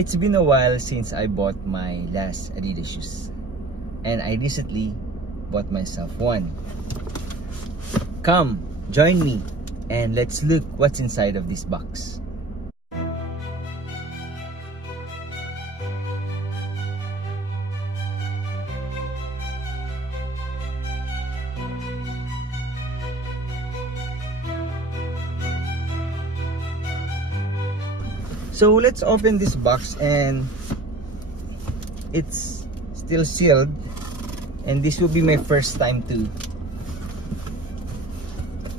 It's been a while since I bought my last Adidas shoes, and I recently bought myself one. Come, join me, and let's look what's inside of this box. So let's open this box, and it's still sealed, and this will be my first time to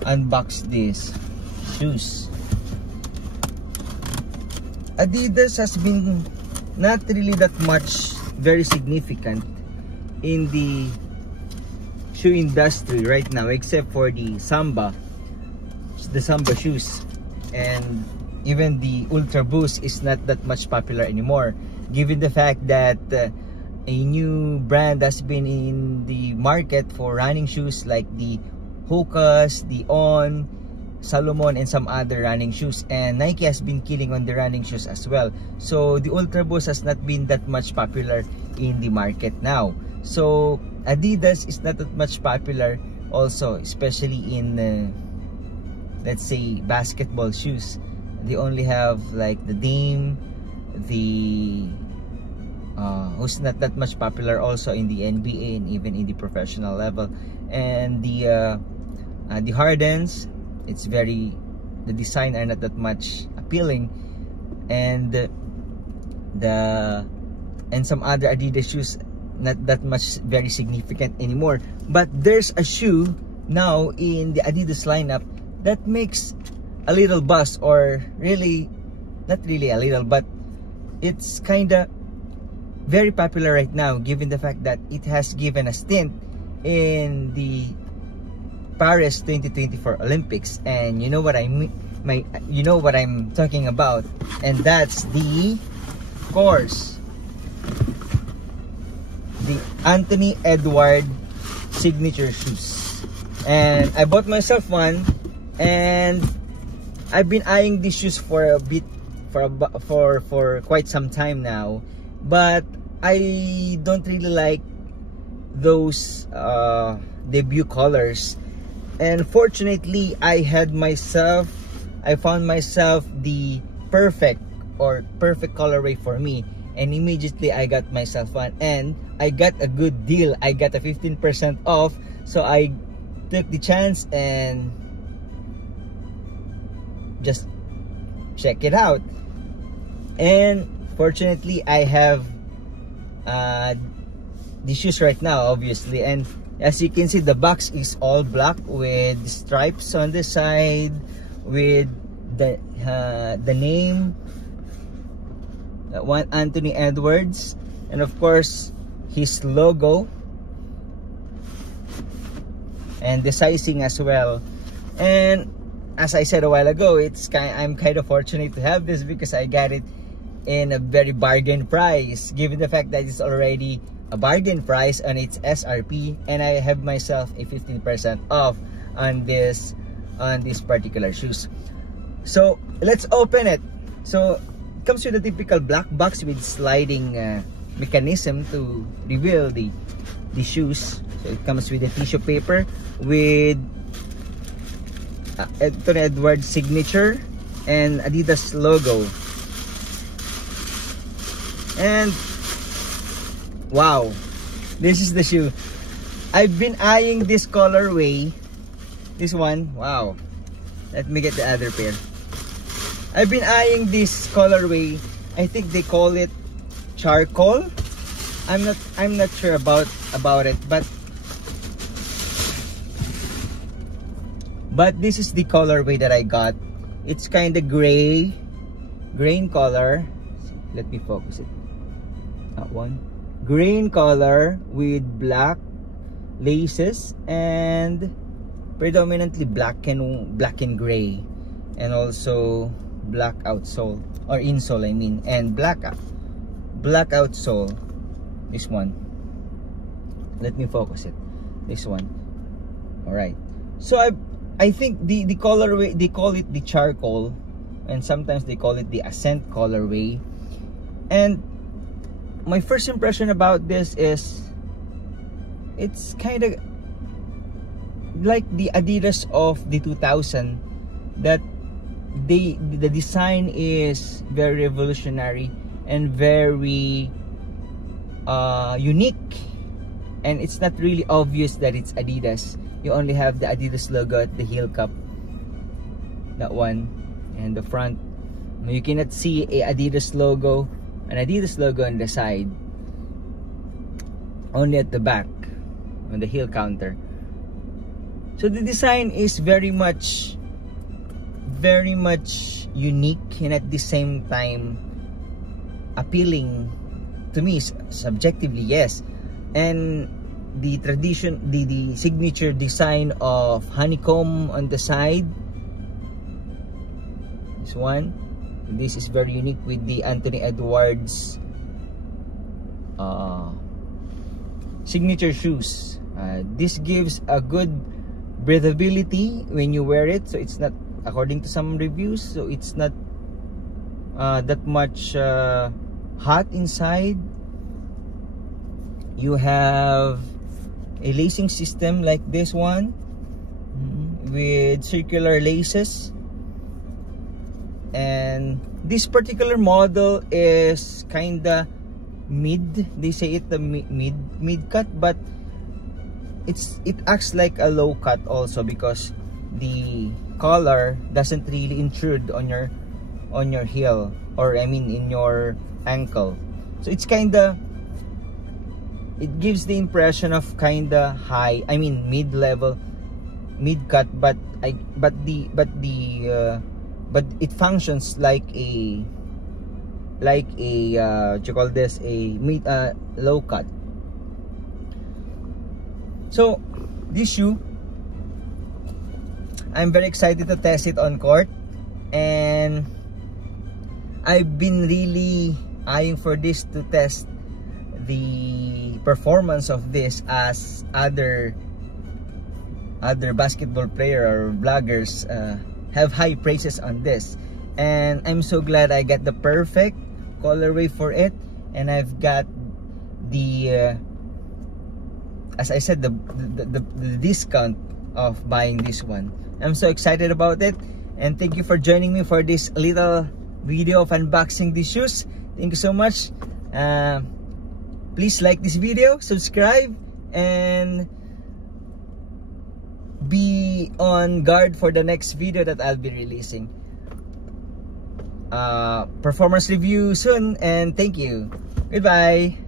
unbox these shoes. Adidas has been not really that much very significant in the shoe industry right now, except for the Samba shoes, and even the Ultra Boost is not that much popular anymore, given the fact that a new brand has been in the market for running shoes, like the Hoka's, the On, Salomon, and some other running shoes, and Nike has been killing on the running shoes as well. So the Ultra Boost has not been that much popular in the market now. So Adidas is not that much popular also, especially in let's say basketball shoes. They only have like the Dame, the who's not that much popular also in the NBA and even in the professional level, and the Hardens. It's the design are not that much appealing, and some other Adidas shoes not that much very significant anymore. But there's a shoe now in the Adidas lineup that makes a little buzz, or really not really a little, but it's kinda very popular right now, given the fact that it has given a stint in the Paris 2024 Olympics. And you know what I mean, you know what I'm talking about, and that's of course, the Anthony Edwards signature shoes. And I bought myself one, and I've been eyeing these shoes for a bit, for quite some time now, but I don't really like those debut colors. And fortunately, I found myself the perfect colorway for me, and immediately I got myself one, and I got a good deal. I got a 15% off, so I took the chance and just check it out. And fortunately, I have the shoes right now, obviously, and as you can see, the box is all black with stripes on the side, with the name, one, Anthony Edwards, and of course his logo, and the sizing as well. And as I said a while ago, I'm kind of fortunate to have this because I got it in a very bargain price, given the fact that it's already a bargain price on its SRP, and I have myself a 15% off on these particular shoes. So let's open it. So it comes with a typical black box with sliding mechanism to reveal the shoes. So it comes with a tissue paper with Anthony Edwards signature and Adidas logo. And wow, this is the shoe. I've been eyeing this colorway, this one. Wow, let me get the other pair. I've been eyeing this colorway. I think they call it charcoal. I'm not sure about it, but this is the colorway that I got. It's kind of grain color. Let me focus it. That one, green color with black laces, and predominantly black and gray, and also black outsole, or insole I mean, and black outsole. This one, let me focus it. This one. All right, so I think the colorway, they call it the charcoal, and sometimes they call it the Ascent colorway. And my first impression about this is it's kind of like the Adidas of the 2000, that the design is very revolutionary and very unique, and it's not really obvious that it's Adidas. You only have the Adidas logo at the heel cup, that one, and the front. You cannot see an Adidas logo on the side, only at the back on the heel counter. So the design is very much unique, and at the same time appealing to me subjectively, yes. And the signature design of honeycomb on the side, this one, this is very unique with the Anthony Edwards signature shoes. This gives a good breathability when you wear it, so it's not, according to some reviews, so it's not that much hot inside. You have a lacing system like this one, with circular laces, and this particular model is kinda mid, they say it the mid cut, but it acts like a low cut also, because the collar doesn't really intrude on your heel, or I mean in your ankle. So it's kinda, it gives the impression of kinda high, I mean mid-level, mid-cut, but it functions like a what you call this, a low cut. So this shoe, I'm very excited to test it on court, and I've been really eyeing for this to test the performance of this, as other basketball player or bloggers have high praises on this. And I'm so glad I got the perfect colorway for it, and I've got the as I said, the discount of buying this one. I'm so excited about it, and thank you for joining me for this little video of unboxing these shoes. Thank you so much. Please like this video, subscribe, and be on guard for the next video that I'll be releasing. Performance review soon, and thank you. Goodbye.